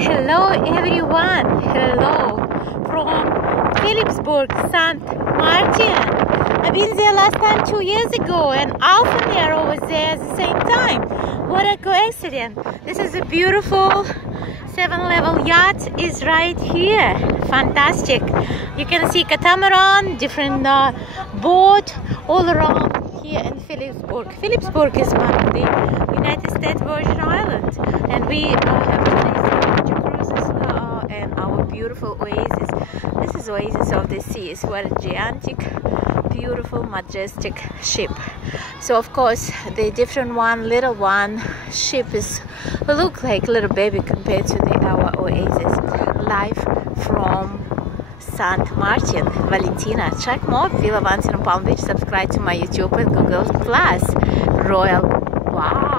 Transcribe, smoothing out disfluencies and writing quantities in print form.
Hello everyone, hello from Philipsburg, St.Maarten. I've been there last time 2 years ago, and Alpha Nero was there at the same time. What a coincidence. This is a beautiful 7-level yacht is right here. Fantastic. You can see catamaran, different boat all around here in Philipsburg. Philipsburg is one of the United States Virgin Islands, and we have today's cruises and our beautiful oasis. This is Oasis of the Sea. It's what a gigantic, beautiful, majestic ship. So of course the different one, little one ship is look like little baby compared to our oasis. Live from St.Maarten, Valentina. Check more Valentina Palm Beach. Subscribe to my YouTube and Google Plus. Royal. Wow.